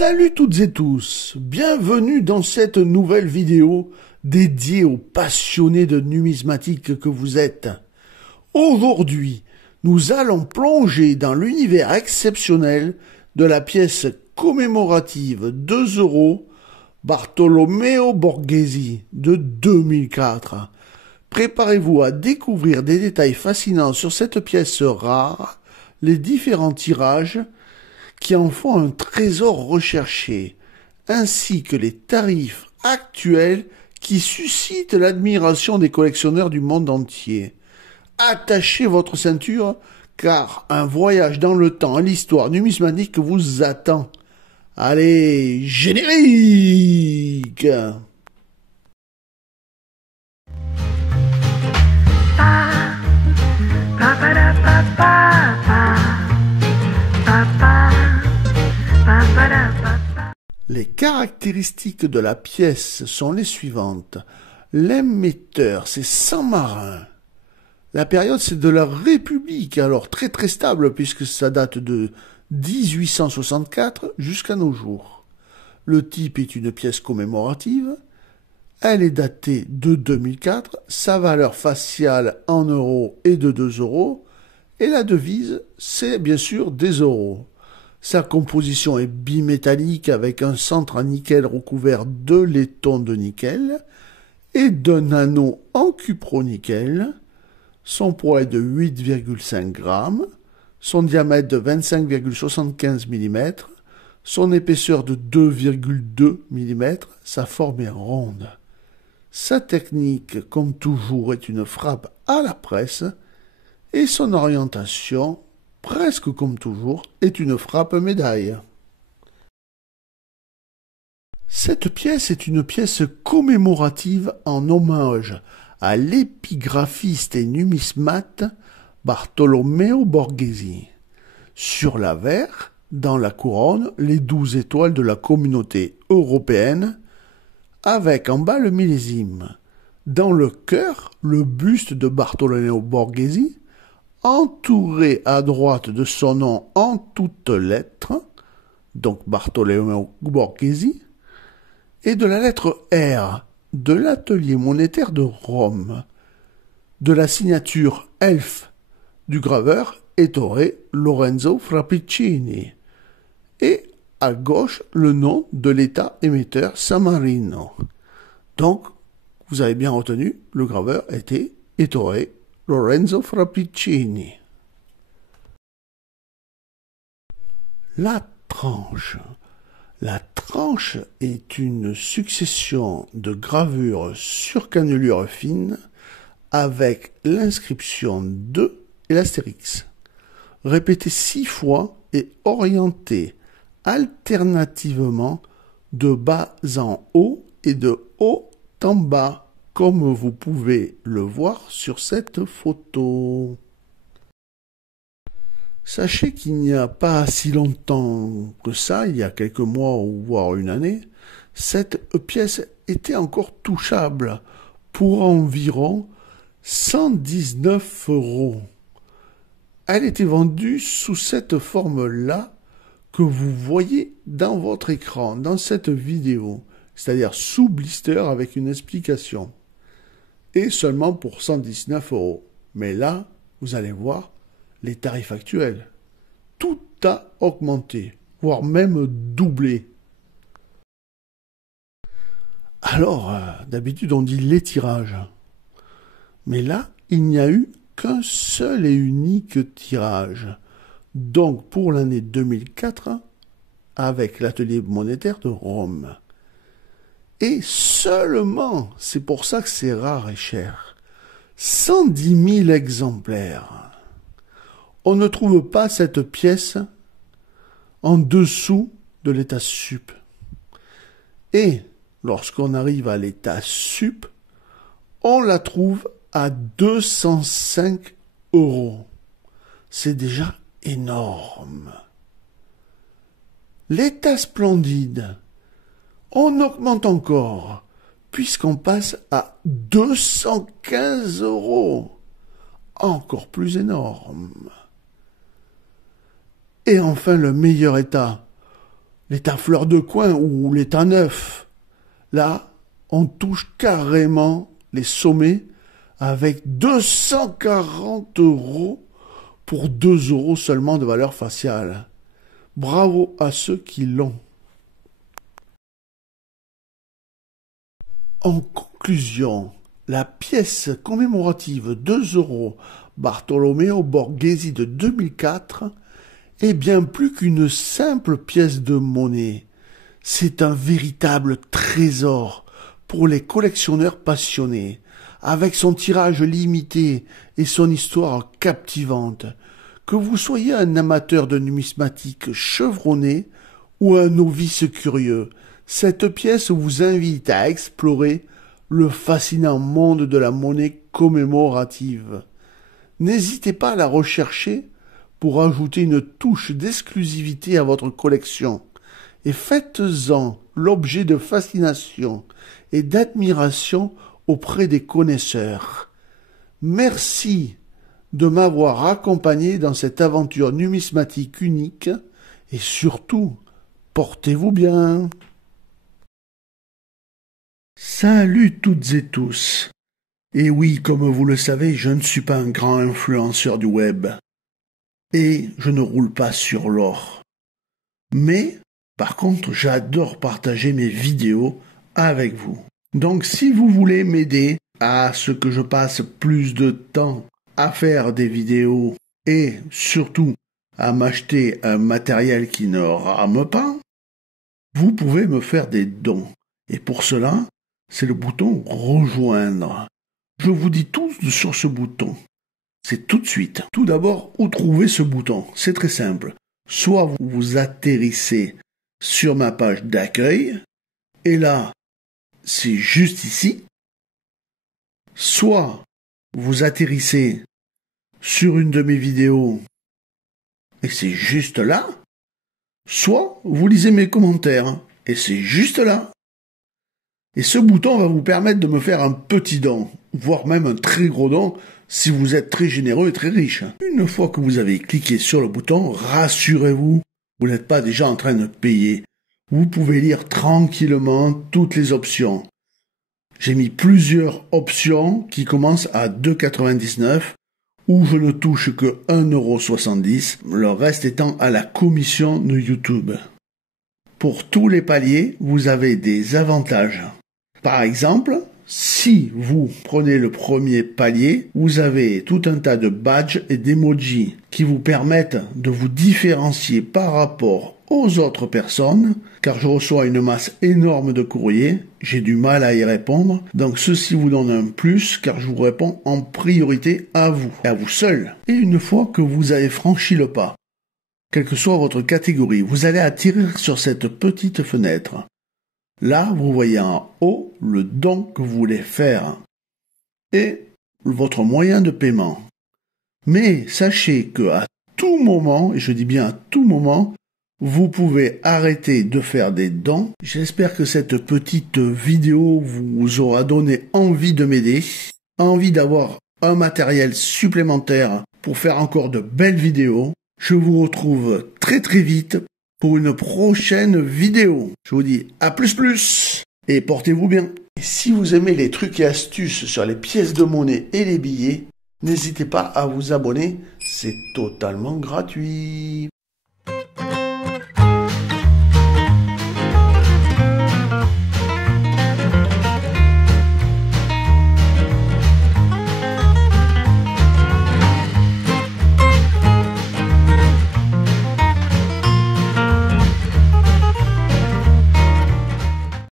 Salut toutes et tous, bienvenue dans cette nouvelle vidéo dédiée aux passionnés de numismatique que vous êtes. Aujourd'hui, nous allons plonger dans l'univers exceptionnel de la pièce commémorative 2 € Bartolomeo Borghesi de 2004. Préparez-vous à découvrir des détails fascinants sur cette pièce rare, les différents tirages qui en font un trésor recherché, ainsi que les tarifs actuels qui suscitent l'admiration des collectionneurs du monde entier. Attachez votre ceinture, car un voyage dans le temps et l'histoire numismatique vous attend. Allez, générique! Les caractéristiques de la pièce sont les suivantes. L'émetteur, c'est Saint-Marin. La période, c'est de la République, alors très stable puisque ça date de 1864 jusqu'à nos jours. Le type est une pièce commémorative. Elle est datée de 2004. Sa valeur faciale en euros est de 2 €. Et la devise, c'est bien sûr des euros. Sa composition est bimétallique avec un centre en nickel recouvert de laiton de nickel et d'un anneau en cupronickel. Son poids est de 8,5 grammes, son diamètre de 25,75 mm, son épaisseur de 2,2 mm, sa forme est ronde. Sa technique, comme toujours, est une frappe à la presse et son orientation, presque comme toujours, est une frappe médaille. Cette pièce est une pièce commémorative en hommage à l'épigraphiste et numismate Bartolomeo Borghesi. Sur l'avers, dans la couronne, les 12 étoiles de la communauté européenne, avec en bas le millésime. Dans le cœur, le buste de Bartolomeo Borghesi, entouré à droite de son nom en toutes lettres, donc Bartolomeo Borghesi, et de la lettre R de l'atelier monétaire de Rome, de la signature Elf du graveur Ettore Lorenzo Frappicini, et à gauche le nom de l'état émetteur San Marino. Donc, vous avez bien retenu, le graveur était Ettore Lorenzo Frappicini. La tranche. La tranche est une succession de gravures sur cannelure fine avec l'inscription 2 et l'astérix, répétée 6 fois et orientée alternativement de bas en haut et de haut en bas, comme vous pouvez le voir sur cette photo. Sachez qu'il n'y a pas si longtemps que ça, il y a quelques mois ou voire une année, cette pièce était encore touchable pour environ 119 €. Elle était vendue sous cette forme-là que vous voyez dans votre écran, dans cette vidéo, c'est-à-dire sous blister avec une explication, et seulement pour 119 €. Mais là, vous allez voir les tarifs actuels. Tout a augmenté, voire même doublé. Alors, d'habitude on dit les tirages, mais là, il n'y a eu qu'un seul et unique tirage. Donc pour l'année 2004, avec l'atelier monétaire de Rome. Et seulement, c'est pour ça que c'est rare et cher, 110 000 exemplaires. On ne trouve pas cette pièce en dessous de l'état sup. Et lorsqu'on arrive à l'état sup, on la trouve à 205 €. C'est déjà énorme. L'état splendide, on augmente encore, puisqu'on passe à 215 €. Encore plus énorme. Et enfin, le meilleur état, l'état fleur de coin ou l'état neuf. Là, on touche carrément les sommets avec 240 € pour 2 € seulement de valeur faciale. Bravo à ceux qui l'ont. En conclusion, la pièce commémorative 2 € Bartolomeo Borghese de 2004 est bien plus qu'une simple pièce de monnaie. C'est un véritable trésor pour les collectionneurs passionnés, avec son tirage limité et son histoire captivante. Que vous soyez un amateur de numismatique chevronné ou un novice curieux, cette pièce vous invite à explorer le fascinant monde de la monnaie commémorative. N'hésitez pas à la rechercher pour ajouter une touche d'exclusivité à votre collection et faites-en l'objet de fascination et d'admiration auprès des connaisseurs. Merci de m'avoir accompagné dans cette aventure numismatique unique et surtout, portez-vous bien. Salut toutes et tous. Et oui, comme vous le savez, je ne suis pas un grand influenceur du web. Et je ne roule pas sur l'or. Mais, par contre, j'adore partager mes vidéos avec vous. Donc si vous voulez m'aider à ce que je passe plus de temps à faire des vidéos et surtout à m'acheter un matériel qui ne rame pas, vous pouvez me faire des dons. Et pour cela, c'est le bouton rejoindre. Je vous dis tout sur ce bouton. C'est tout de suite. Tout d'abord, où trouver ce bouton? C'est très simple. Soit vous atterrissez sur ma page d'accueil, et là, c'est juste ici. Soit vous atterrissez sur une de mes vidéos, et c'est juste là. Soit vous lisez mes commentaires, et c'est juste là. Et ce bouton va vous permettre de me faire un petit don, voire même un très gros don, si vous êtes très généreux et très riche. Une fois que vous avez cliqué sur le bouton, rassurez-vous, vous n'êtes pas déjà en train de payer. Vous pouvez lire tranquillement toutes les options. J'ai mis plusieurs options qui commencent à 2,99 € où je ne touche que 1,70 €, le reste étant à la commission de YouTube. Pour tous les paliers, vous avez des avantages. Par exemple, si vous prenez le premier palier, vous avez tout un tas de badges et d'emojis qui vous permettent de vous différencier par rapport aux autres personnes, car je reçois une masse énorme de courriers, j'ai du mal à y répondre, donc ceci vous donne un plus, car je vous réponds en priorité à vous, et à vous seul. Et une fois que vous avez franchi le pas, quelle que soit votre catégorie, vous allez atterrir sur cette petite fenêtre. Là, vous voyez en haut le don que vous voulez faire et votre moyen de paiement. Mais sachez que à tout moment, et je dis bien à tout moment, vous pouvez arrêter de faire des dons. J'espère que cette petite vidéo vous aura donné envie de m'aider, envie d'avoir un matériel supplémentaire pour faire encore de belles vidéos. Je vous retrouve très très vite pour une prochaine vidéo. Je vous dis à plus et portez-vous bien. Et si vous aimez les trucs et astuces sur les pièces de monnaie et les billets, n'hésitez pas à vous abonner, c'est totalement gratuit.